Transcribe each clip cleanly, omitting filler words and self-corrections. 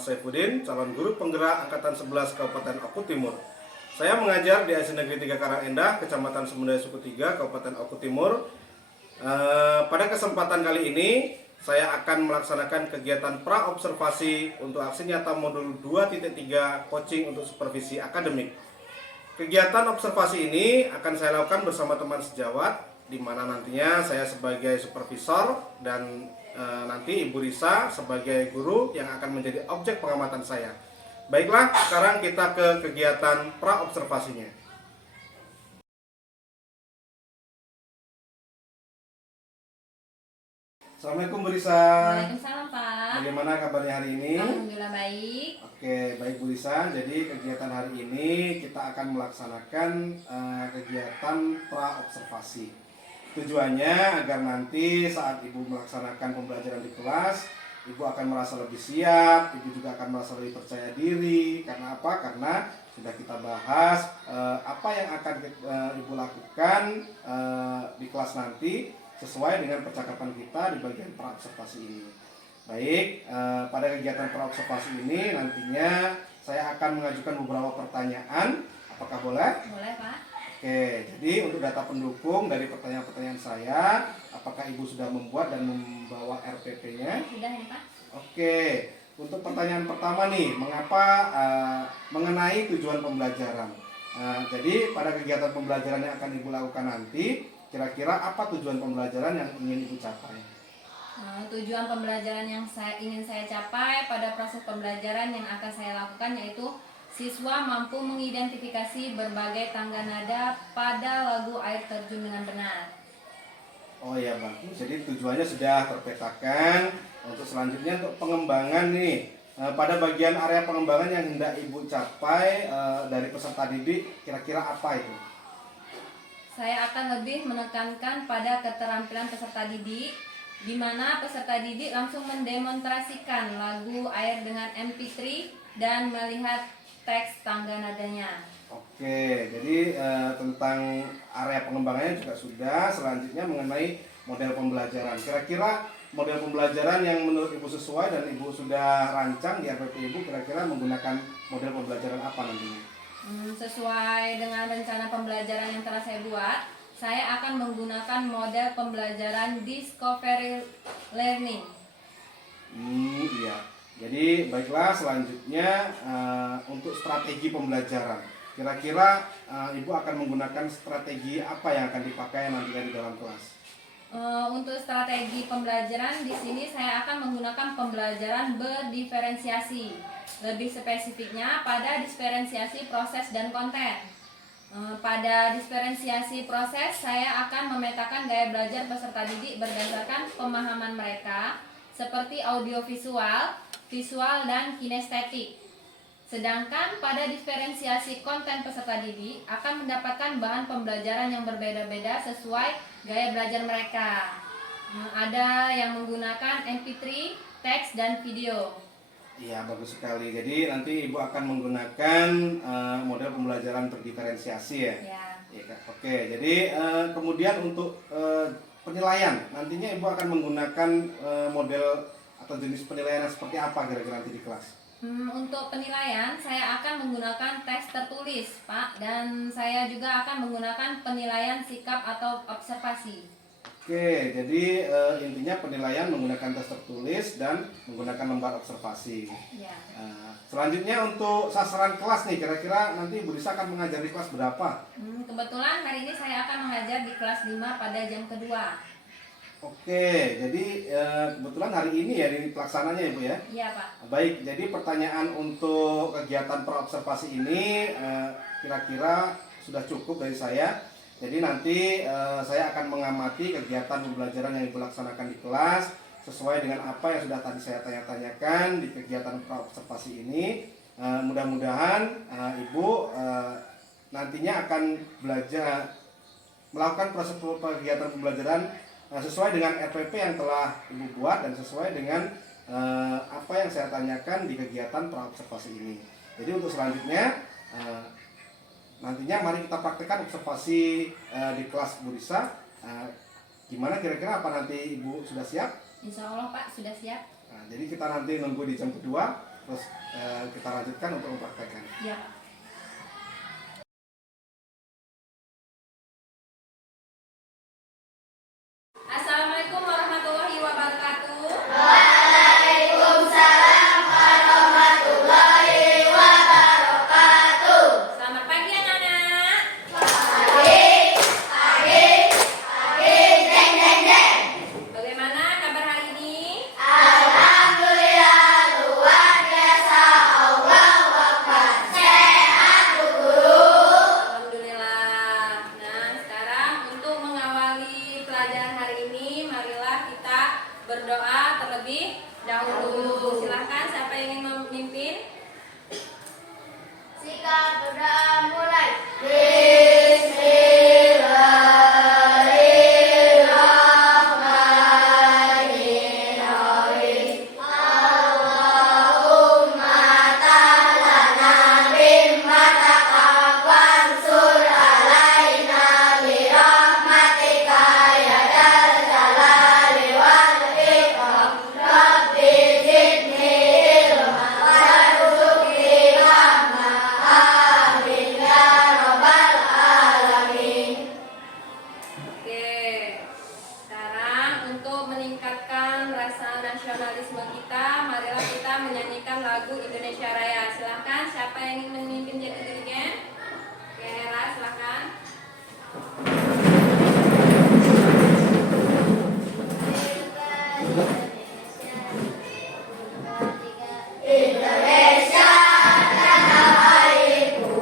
Muhammad Saifuddin, calon guru penggerak Angkatan 11 Kabupaten Oku Timur. Saya mengajar di SD Negeri 3 Karangendah, Kecamatan Semendaya Suku 3, Kabupaten Oku Timur. Pada kesempatan kali ini, saya akan melaksanakan kegiatan pra-observasi untuk aksi nyata modul 2.3 coaching untuk supervisi akademik. Kegiatan observasi ini akan saya lakukan bersama teman sejawat, di mana nantinya saya sebagai supervisor dan nanti Ibu Risa sebagai guru yang akan menjadi objek pengamatan saya. Baiklah, sekarang kita ke kegiatan pra-observasinya. Assalamualaikum Bu Risa. Waalaikumsalam Pak. Bagaimana kabarnya hari ini? Alhamdulillah baik. Oke, baik Bu Risa. Jadi kegiatan hari ini kita akan melaksanakan kegiatan pra-observasi. Tujuannya agar nanti saat Ibu melaksanakan pembelajaran di kelas, Ibu akan merasa lebih siap, Ibu juga akan merasa lebih percaya diri. Karena apa? Karena sudah kita bahas apa yang akan Ibu lakukan di kelas nanti sesuai dengan percakapan kita di bagian pra-observasi ini. Baik, pada kegiatan pra-observasi ini nantinya saya akan mengajukan beberapa pertanyaan. Apakah boleh? Boleh Pak. Oke, jadi untuk data pendukung dari pertanyaan-pertanyaan saya, apakah Ibu sudah membuat dan membawa RPP-nya? Sudah ya Pak. Oke, untuk pertanyaan pertama nih, mengapa mengenai tujuan pembelajaran? Jadi pada kegiatan pembelajaran yang akan Ibu lakukan nanti, kira-kira apa tujuan pembelajaran yang ingin Ibu capai? Tujuan pembelajaran yang ingin saya capai pada proses pembelajaran yang akan saya lakukan yaitu siswa mampu mengidentifikasi berbagai tangga nada pada lagu Air Terjun dengan benar. Oh ya bagus, jadi tujuannya sudah terpetakan. Untuk selanjutnya untuk pengembangan nih, pada bagian area pengembangan yang hendak Ibu capai dari peserta didik, kira-kira apa itu? Saya akan lebih menekankan pada keterampilan peserta didik, di mana peserta didik langsung mendemonstrasikan lagu Air dengan MP3 dan melihat teks tangga nadanya. Oke, jadi tentang area pengembangannya juga sudah. Selanjutnya mengenai model pembelajaran. Kira-kira model pembelajaran yang menurut Ibu sesuai dan Ibu sudah rancang di RPP Ibu, kira-kira menggunakan model pembelajaran apa nantinya? Sesuai dengan rencana pembelajaran yang telah saya buat, saya akan menggunakan model pembelajaran discovery learning. Iya. Jadi baiklah, selanjutnya untuk strategi pembelajaran. Kira-kira Ibu akan menggunakan strategi apa yang akan dipakai nantinya di dalam kelas? Untuk strategi pembelajaran di sini saya akan menggunakan pembelajaran berdiferensiasi. Lebih spesifiknya pada diferensiasi proses dan konten. Pada diferensiasi proses saya akan memetakan gaya belajar peserta didik berdasarkan pemahaman mereka seperti audiovisual, visual, dan kinestetik. Sedangkan pada diferensiasi konten peserta didik akan mendapatkan bahan pembelajaran yang berbeda-beda sesuai gaya belajar mereka. Ada yang menggunakan MP3, teks, dan video. Iya, bagus sekali. Jadi nanti Ibu akan menggunakan model pembelajaran berdiferensiasi ya? Ya. Oke, jadi kemudian untuk penilaian, nantinya Ibu akan menggunakan model atau jenis penilaian yang seperti apa kira-kira nanti di kelas? Untuk penilaian, saya akan menggunakan teks tertulis, Pak, dan saya juga akan menggunakan penilaian sikap atau observasi. Oke, jadi intinya penilaian menggunakan tes tertulis dan menggunakan lembar observasi. Ya. Selanjutnya untuk sasaran kelas nih, kira-kira nanti Bu Risa akan mengajar di kelas berapa? Kebetulan hari ini saya akan mengajar di kelas 5 pada jam kedua. Oke, jadi kebetulan hari ini ya ini pelaksananya ya Bu ya? Iya Pak. Baik, jadi pertanyaan untuk kegiatan pra-observasi ini kira-kira sudah cukup dari saya. Jadi nanti saya akan mengamati kegiatan pembelajaran yang Ibu laksanakan di kelas sesuai dengan apa yang sudah tadi saya tanya-tanyakan di kegiatan pra-observasi ini. Mudah-mudahan Ibu nantinya akan belajar melakukan proses kegiatan pembelajaran sesuai dengan RPP yang telah Ibu buat dan sesuai dengan apa yang saya tanyakan di kegiatan pra-observasi ini. Jadi untuk selanjutnya nantinya mari kita praktekkan observasi di kelas Bu Risa. Gimana kira-kira, apa nanti Ibu sudah siap? Insya Allah Pak sudah siap. Jadi kita nanti nunggu di jam kedua Terus kita lanjutkan untuk mempraktekkan. Ya. Assalamualaikum warahmatullahi wabarakatuh. Waalaikumsalam warahmatullahi wabarakatuh. Selamat pagi anak-anak. Pagi, jeng jeng jeng. Bagaimana kabar hari ini? Alhamdulillah luar biasa. Allahu Akbar. Sehat Bu Guru. Alhamdulillah. Nah, sekarang untuk mengawali pelajaran hari ini, marilah kita berdoa terlebih dahulu. Silahkan siapa yang ingin memimpin? Sikap berdoa mulai. Bismillahirrahmanirrahim. Allahumma ta'alana bimmataka wansur alaina birahmatika ya dal jalali wal ikram. Rabbi zidni ilma warzuqni rahma. Amin ya rabbal alamin. Oke. Sekarang untuk meningkatkan rasa nasionalisme kita, marilah kita menyanyikan lagu Indonesia Raya. Silahkan siapa yang ingin memimpin jadi dirigen? Oke, Hera, silahkan. Indonesia tanah airku,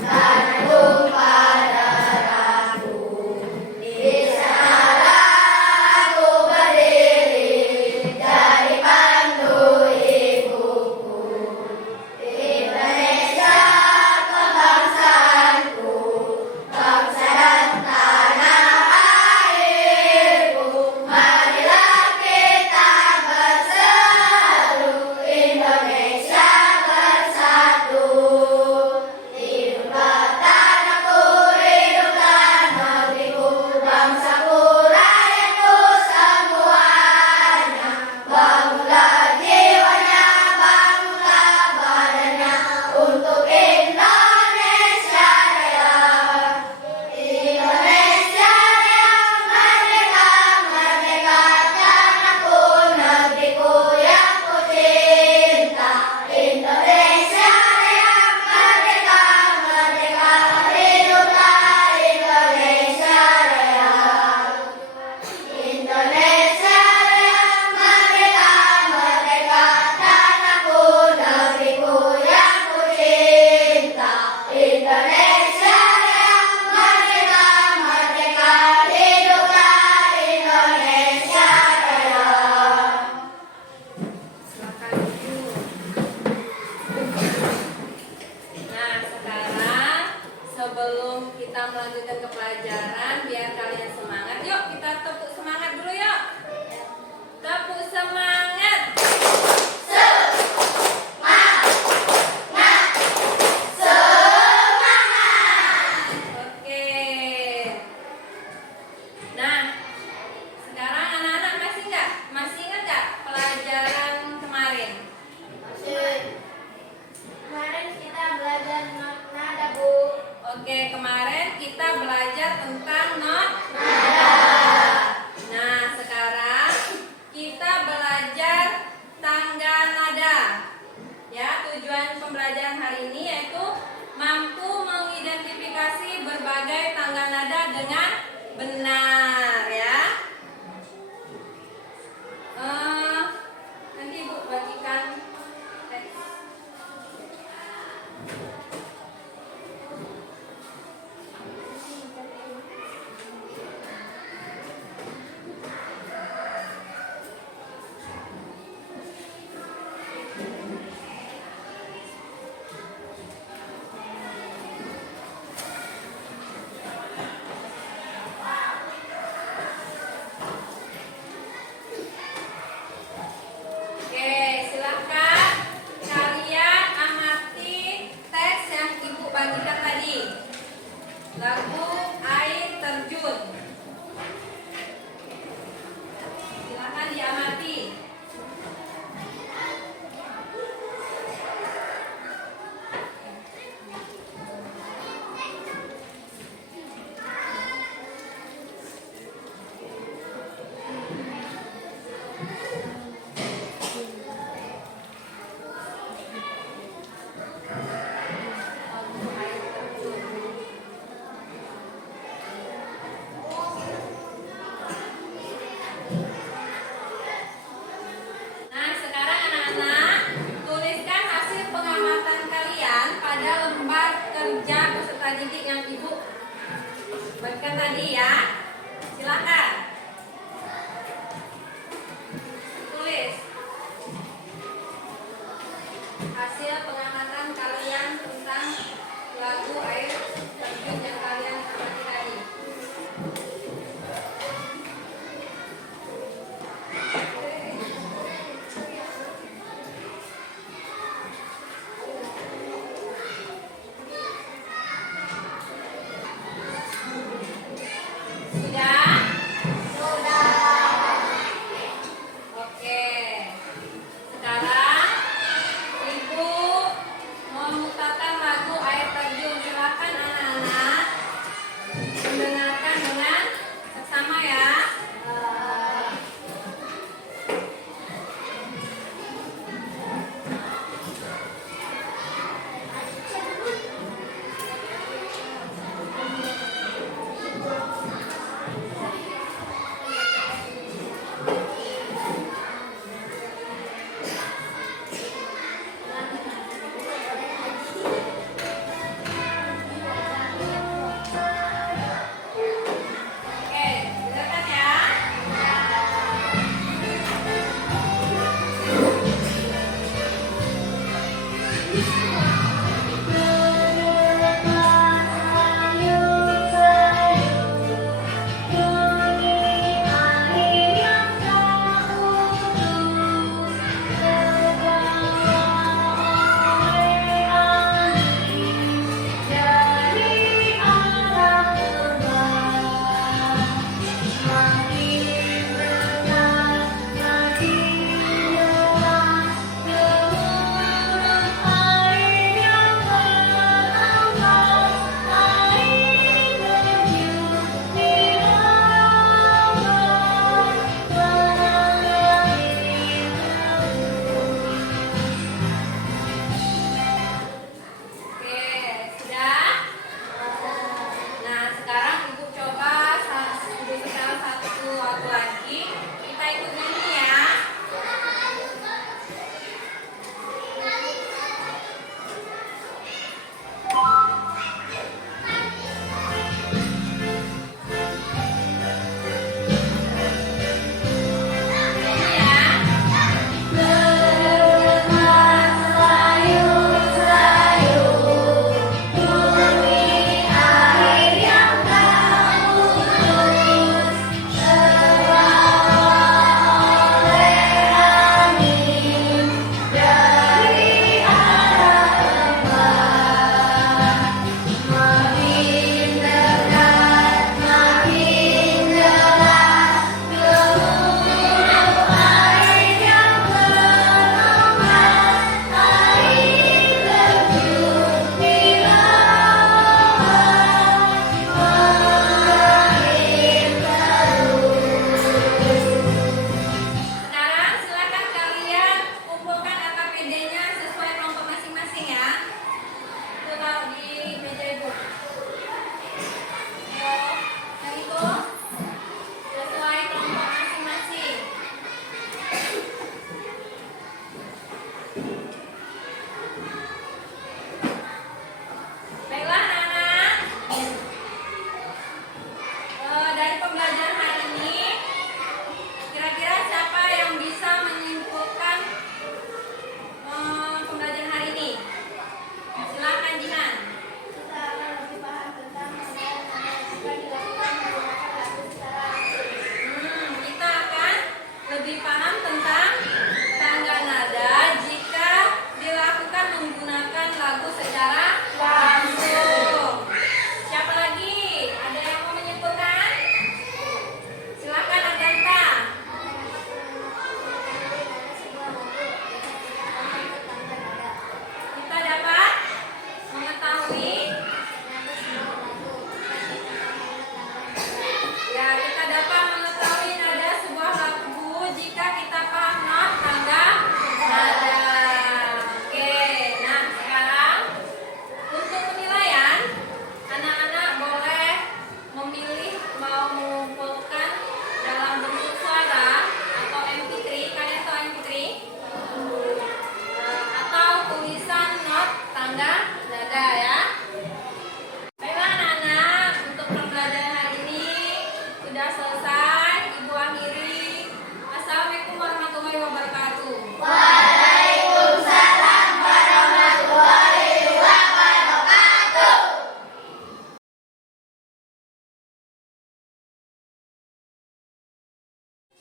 tanah tumpah darahku. Di sana aku berdiri dari pandu ibuku. Indonesia kebangsaanku, bangsa dan tanah airku. Marilah kita bersatu, Indonesia bersatu. Hiduplah tanahku, hiduplah negeriku, bangsaku, rakyatku semuanya. Bangunlah jiwanya, bangunlah badannya untuk Indonesia Raya. Indonesia Raya, merdeka, merdeka, tanahku, negeriku yang ku cinta. Indonesia Raya, merdeka, merdeka, hiduplah Indonesia Raya. Indonesia Raya, merdeka, merdeka, tanahku, negeriku yang ku cinta. Indonesia Raya, merdeka, merdeka, hiduplah Indonesia Raya. Silakan Ibu. Nah, sekarang sebelum kita melanjutkan ke pelajaran, biar kalian semangat, yuk kita tepuk semangat dulu yuk. Tepuk semangat. Oke. Nah, sekarang anak-anak masih ingat nggak pelajaran kemarin? Kemarin kita belajar nada, Bu. Oke, kemarin kita belajar tentang not. Nah, sekarang kita belajar tangga nada. Ya, tujuan pembelajaran hari ini yaitu mampu mengidentifikasi berbagai tangga nada dengan benar, ya. Nanti Ibu bagikan teks. Oke, silakan kalian amati teks yang Ibu bagikan tadi. Lagu Air Terjun. Silakan diamati. perhatikan tadi ya. Silakan. Tulis hasil pengamatan kalian tentang lagu air terjun yang kalian amati tadi. Sudah? Oke. Sekarang Ibu memutarkan lagu air terjun. Silakan anak-anak mendengarkan dengan seksama ya. Oke, silakan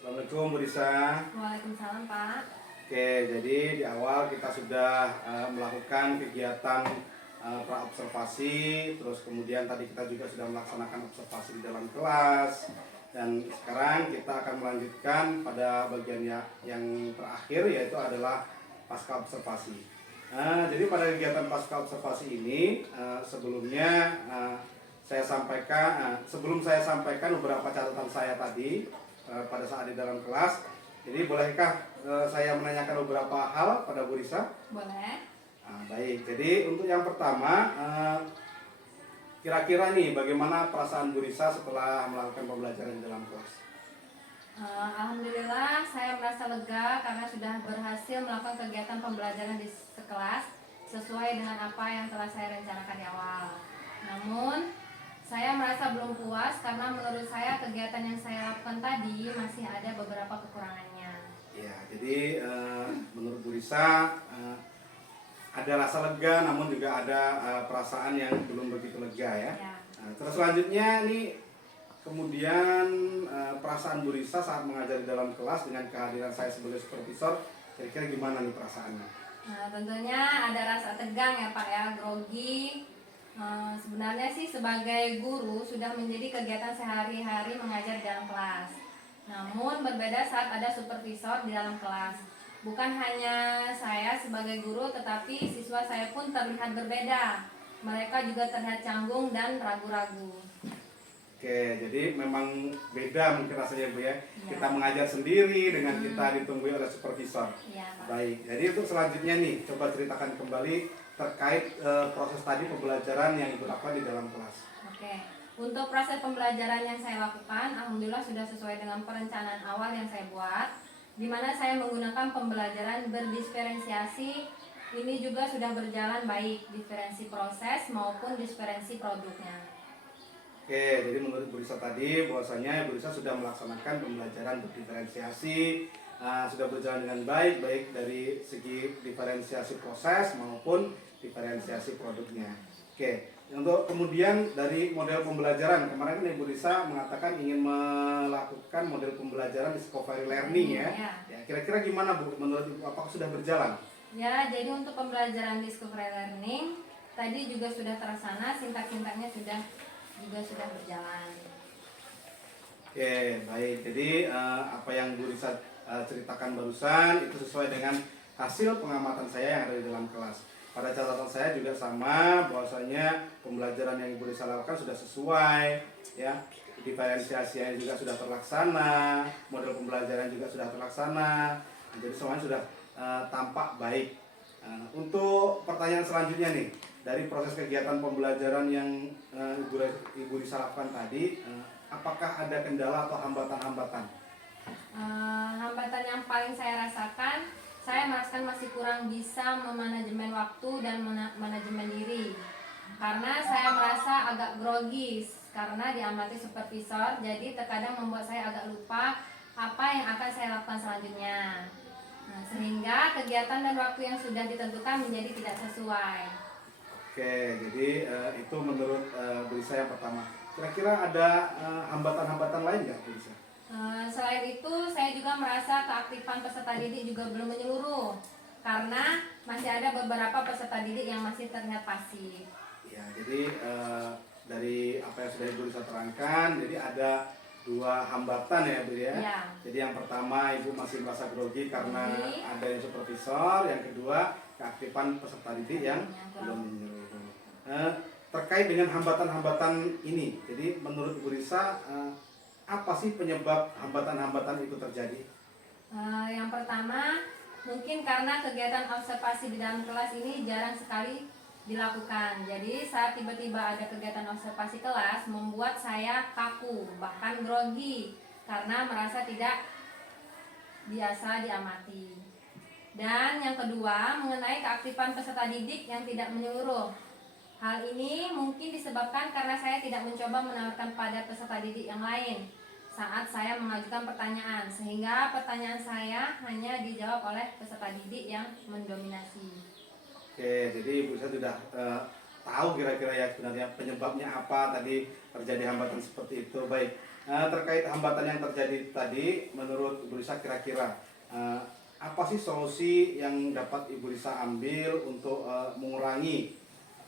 Assalamualaikum Bu Risa. Waalaikumsalam Pak. Oke, jadi di awal kita sudah melakukan kegiatan praobservasi, terus kemudian tadi kita juga sudah melaksanakan observasi di dalam kelas, dan sekarang kita akan melanjutkan pada bagian yang terakhir, yaitu adalah pasca observasi. Jadi pada kegiatan pasca observasi ini sebelumnya sebelum saya sampaikan beberapa catatan saya tadi pada saat di dalam kelas. Jadi bolehkah saya menanyakan beberapa hal pada Bu Risa? Boleh. Baik, jadi untuk yang pertama, kira-kira nih bagaimana perasaan Bu Risa setelah melakukan pembelajaran di dalam kelas? Alhamdulillah saya merasa lega karena sudah berhasil melakukan kegiatan pembelajaran di sekelas sesuai dengan apa yang telah saya rencanakan di awal. Namun saya merasa belum puas karena menurut saya kegiatan yang saya lakukan tadi masih ada beberapa kekurangannya. Ya, jadi menurut Bu Risa ada rasa lega, namun juga ada perasaan yang belum begitu lega ya. Ya. Terus selanjutnya nih, kemudian perasaan Bu Risa saat mengajar di dalam kelas dengan kehadiran saya sebagai supervisor, kira-kira gimana nih perasaannya? Tentunya ada rasa tegang ya Pak ya, grogi. Sebenarnya sih sebagai guru sudah menjadi kegiatan sehari-hari mengajar di dalam kelas. Namun berbeda saat ada supervisor di dalam kelas. Bukan hanya saya sebagai guru, tetapi siswa saya pun terlihat berbeda. Mereka juga terlihat canggung dan ragu-ragu. Oke, jadi memang beda mungkin rasanya Bu ya. Ya. Kita mengajar sendiri dengan kita ditunggui oleh supervisor. Iya Pak. Baik, jadi untuk selanjutnya nih, coba ceritakan kembali terkait proses tadi pembelajaran yang Ibu lakukan di dalam kelas. Oke, untuk proses pembelajaran yang saya lakukan, alhamdulillah sudah sesuai dengan perencanaan awal yang saya buat, di mana saya menggunakan pembelajaran berdiferensiasi. Ini juga sudah berjalan baik, diferensi proses maupun diferensi produknya. Oke, jadi menurut Bu Risa tadi bahwasanya Bu Risa sudah melaksanakan pembelajaran berdiferensiasi, sudah berjalan dengan baik, baik dari segi diferensiasi proses maupun diferensiasi produknya. Oke, untuk kemudian dari model pembelajaran, kemarin kan Ibu Risa mengatakan ingin melakukan model pembelajaran discovery learning ya. Ya, kira-kira gimana Bu menurut Ibu, apakah sudah berjalan? Ya, jadi untuk pembelajaran discovery learning tadi juga sudah terlaksana, sintak-sintaknya juga sudah berjalan. Oke, baik. Jadi apa yang Bu Risa ceritakan barusan itu sesuai dengan hasil pengamatan saya yang ada di dalam kelas. Pada catatan saya juga sama, bahwasanya pembelajaran yang Ibu Risa lakukan sudah sesuai, ya. Diferensiasinya juga sudah terlaksana, model pembelajaran juga sudah terlaksana. Jadi semuanya sudah tampak baik. Untuk pertanyaan selanjutnya nih, dari proses kegiatan pembelajaran yang Ibu Risa lakukan tadi, apakah ada kendala atau hambatan-hambatan? Hambatan yang paling saya rasakan, saya merasakan masih kurang bisa memanajemen waktu dan manajemen diri. Karena saya merasa agak grogi karena diamati supervisor, jadi terkadang membuat saya agak lupa apa yang akan saya lakukan selanjutnya. Sehingga kegiatan dan waktu yang sudah ditentukan menjadi tidak sesuai. Oke, jadi itu menurut Bu Risa yang pertama. Kira-kira ada hambatan-hambatan lain nggak Bu Risa? Selain itu, saya juga merasa keaktifan peserta didik juga belum menyeluruh karena masih ada beberapa peserta didik yang masih terlihat pasif. Ya, jadi dari apa yang sudah Ibu Risa terangkan, jadi ada dua hambatan ya Bu ya. Ya. Jadi yang pertama Ibu masih merasa grogi karena ada yang supervisor, yang kedua keaktifan peserta didik yang belum menyeluruh. Terkait dengan hambatan-hambatan ini, jadi menurut Bu Risa apa sih penyebab hambatan-hambatan itu terjadi? Yang pertama, mungkin karena kegiatan observasi di dalam kelas ini jarang sekali dilakukan. Jadi saat tiba-tiba ada kegiatan observasi kelas membuat saya kaku, bahkan grogi karena merasa tidak biasa diamati. Dan yang kedua, mengenai keaktifan peserta didik yang tidak menyeluruh. Hal ini mungkin disebabkan karena saya tidak mencoba menawarkan pada peserta didik yang lain saat saya mengajukan pertanyaan, sehingga pertanyaan saya hanya dijawab oleh peserta didik yang mendominasi. Oke, jadi Ibu Risa sudah tahu kira-kira ya sebenarnya penyebabnya apa tadi terjadi hambatan seperti itu. Baik, terkait hambatan yang terjadi tadi, menurut Ibu Risa kira-kira apa sih solusi yang dapat Ibu Risa ambil untuk mengurangi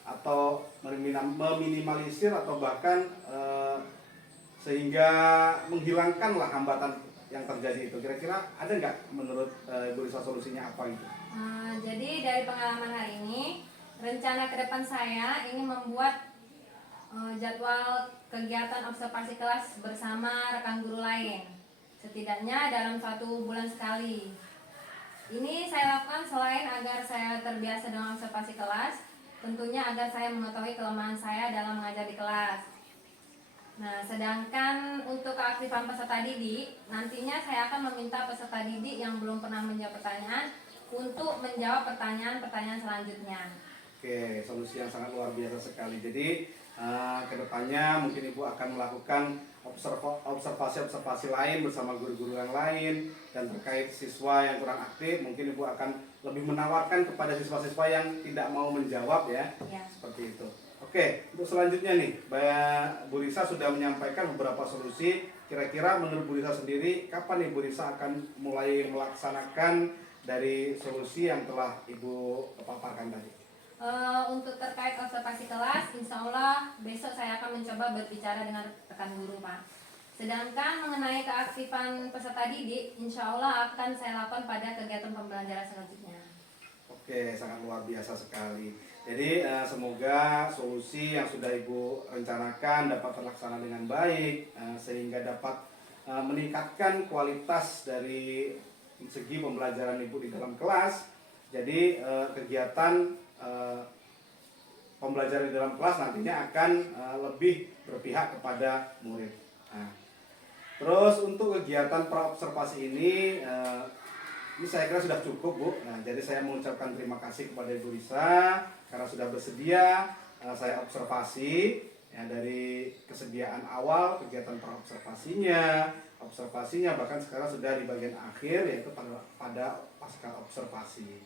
atau meminimalisir atau bahkan sehingga menghilangkanlah hambatan yang terjadi itu? Kira-kira ada nggak menurut Ibu Risa solusinya apa itu? Jadi dari pengalaman hari ini, rencana ke depan saya ingin membuat jadwal kegiatan observasi kelas bersama rekan guru lain, setidaknya dalam 1 bulan sekali. Ini saya lakukan selain agar saya terbiasa dengan observasi kelas, tentunya agar saya mengetahui kelemahan saya dalam mengajar di kelas. Nah, sedangkan untuk keaktifan peserta didik, nantinya saya akan meminta peserta didik yang belum pernah menjawab pertanyaan untuk menjawab pertanyaan-pertanyaan selanjutnya. Oke, solusi yang sangat luar biasa sekali. Jadi kedepannya mungkin Ibu akan melakukan observasi lain bersama guru-guru yang lain, dan terkait siswa yang kurang aktif mungkin Ibu akan lebih menawarkan kepada siswa-siswa yang tidak mau menjawab ya. Ya. Seperti itu. Oke, untuk selanjutnya nih, Bu Risa sudah menyampaikan beberapa solusi. Kira-kira menurut Bu Risa sendiri, kapan nih Bu Risa akan mulai melaksanakan dari solusi yang telah Ibu paparkan tadi? Untuk terkait observasi kelas, insya Allah besok saya akan mencoba berbicara dengan rekan guru, Pak. Sedangkan mengenai keaktifan peserta didik, insya Allah akan saya lakukan pada kegiatan pembelajaran selanjutnya. Oke, sangat luar biasa sekali. Jadi semoga solusi yang sudah Ibu rencanakan dapat terlaksana dengan baik, sehingga dapat meningkatkan kualitas dari segi pembelajaran Ibu di dalam kelas. Jadi kegiatan pembelajaran di dalam kelas nantinya akan lebih berpihak kepada murid. Nah, terus untuk kegiatan praobservasi ini saya kira sudah cukup, Bu. Nah, jadi saya mengucapkan terima kasih kepada Ibu Risa karena sudah bersedia saya observasi ya, dari kesediaan awal kegiatan observasinya bahkan sekarang sudah di bagian akhir, yaitu pada pasca observasi.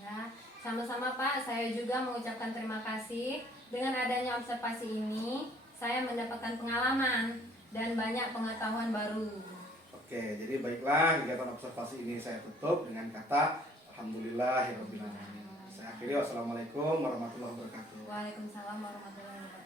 Ya, sama-sama Pak, saya juga mengucapkan terima kasih. Dengan adanya observasi ini, saya mendapatkan pengalaman dan banyak pengetahuan baru. Oke, jadi baiklah, kegiatan observasi ini saya tutup dengan kata Alhamdulillahirrahmanirrahim. Saya akhiri, wassalamualaikum warahmatullahi wabarakatuh. Waalaikumsalam warahmatullahi wabarakatuh.